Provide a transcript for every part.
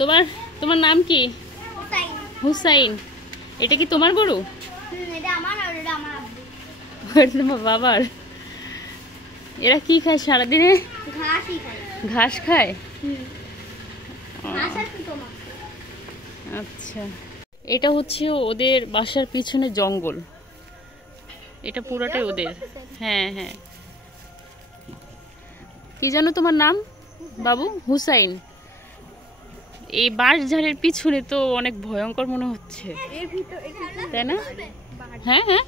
তোমার তোমার নাম কি? হুসাইন। এটা কি তোমার গরু? এটা আমার আর এটা আমার আব্বু। এটা তোমার বাবার। এরা কি খায় সারাদিনে? ঘাসই খায়। ঘাস খায়? ঘাস আর কি তোমার? আচ্ছা, এটা হচ্ছে ওদের বাসার পিছনে জঙ্গল, এটা পুরোটাই ওদের। হ্যাঁ হ্যাঁ। কি জানো তোমার নাম? বাবু হুসাইন। এই বাঁশঝাড়ের পিছনে তো অনেক ভয়ঙ্কর মনে হচ্ছে, তাই না? হ্যাঁ হ্যাঁ,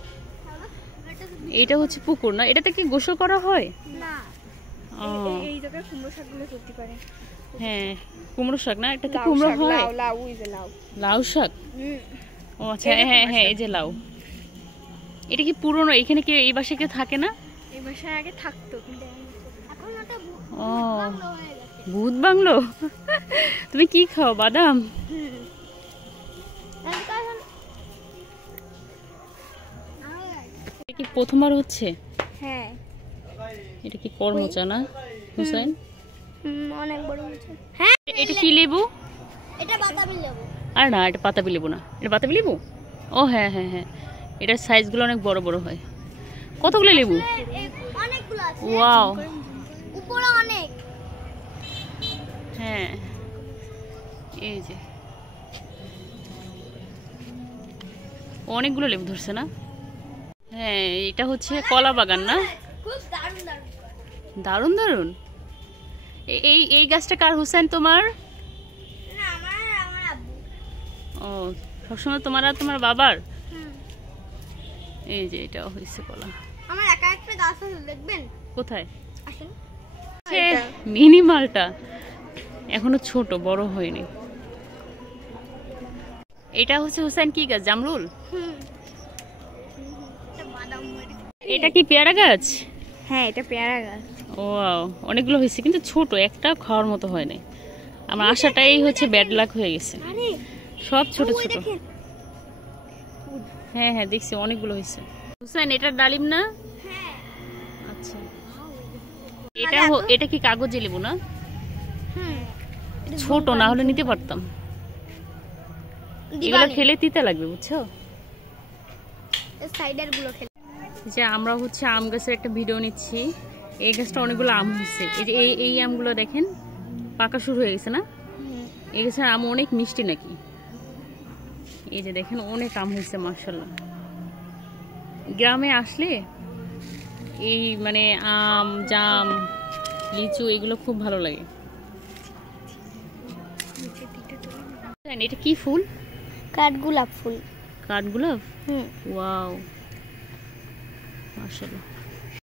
এটা হচ্ছে পুকুর না? এটাতে কি গোসল করা হয়? না, এই জায়গায় কুমড়ো শাকগুলো চলতে পারে। হ্যাঁ, কুমড়ো শাক না? এটাতে কুমড়ো হয়? লাউ, এই যে লাউ। লাউ শাক? ও আচ্ছা, হ্যাঁ হ্যাঁ, এই যে লাউ। এটা কি পুরনো? এখানে কি এই বাসায় কেউ থাকে না? এই বাসায় আগে থাকতো, কিন্তু এখন ওটা ও, ভূত বাংলো। তুমি কি খাও? বাদাম? এটা কি প্রথমবার হচ্ছে? হ্যাঁ। এটা কি কর্মচা না হুসাইন? অনেক বড় হয়েছে। হ্যাঁ, এটা কি লেবু? এটা বাতাবি লেবু। আর না, এটা পাতাবি লেবু না, এটা বাতাবি লেবু। ও হ্যাঁ হ্যাঁ হ্যাঁ, এটার সাইজগুলো অনেক বড় বড় হয়। কতগুলো লেবু? অনেকগুলো আছে। ওয়াও, উপরে অনেক। হ্যাঁ, এই যে অনেকগুলো লেবু ধরছে না? হ্যাঁ, এটা হচ্ছে কলা বাগান না? খুব দারুণ দারুণ। দারুণ দারুণ। এই এই গাছটা কার হুসাইন? তোমার? না, আমার আব্বু। ও, সবসময় তোমার আর তোমার বাবার? এই যে এটাও হয়েছে কলা। আমার একা একটা গাছ আছে, দেখবেন? কোথায়? আসেন। মিনি মালটা এখনো ছোট, বড় হয়নি। এটা হচ্ছে হুসাইন কি গাছ? জামরুল? এটা কি পেয়ারা গাছ? হ্যাঁ, এটা পেয়ারা গাছ। ও, অনেকগুলো হয়েছে কিন্তু ছোট, একটা খাওয়ার মতো হয় নাই। আমার আশাটাই হচ্ছে ব্যাড লাক হয়ে গেছে, সব ছোট ছোট। হ্যাঁ হ্যাঁ, দেখছি অনেকগুলো হয়েছে। হুসাইন, এটা ডালিম না? আচ্ছা, এটা এটা কি কাগজে লেবু না? ছোট না হলে নিতে পারতাম। এগুলো খেলে তিতা লাগবে, বুঝছো? সাইডার গুলো খেলে। যে আমরা হচ্ছে আম গাছের একটা ভিডিও নিচ্ছি। এই গাছটা অনেকগুলো আম হয়েছে। এই যে এই আমগুলো দেখেন পাকা শুরু হয়ে গেছে না? এই গাছের আম অনেক মিষ্টি নাকি। এই যে দেখেন অনেক আম হয়েছে মাশাআল্লাহ। গ্রামে আসলে এই মানে আম, জাম, লিচু এগুলো খুব ভালো লাগে। এটা কি ফুল? কাঠগোলাপ ফুল। কাঠগোলাপ? ওয়াও, মাশাআল্লাহ।